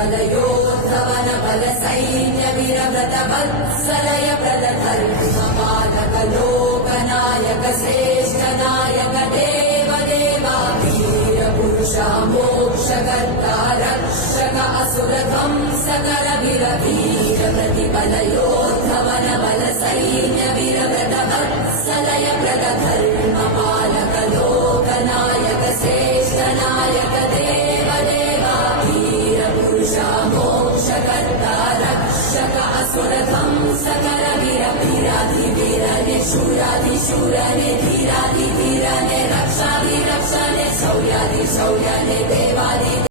प्रतिपदयोद्धवन बल सैन्य वीरव्रत वत्सलय प्रदधर्मपालक लोकनायक श्रेष्ठ नायक देव देवा वीर पुरुषा मोक्षकर्ता रक्षक असुर ध्वंसकर वीर वीर प्रतिपदयोद्धवन बल सैन्य वीरव्रत वत्सलय प्रदधर्मपालक लोकनायक श्रेष्ठ नायक देव देवा मोक्षकर्ता रक्षक असुर ध्वंसकर वीर वीराधिवीर निशूराधिशूर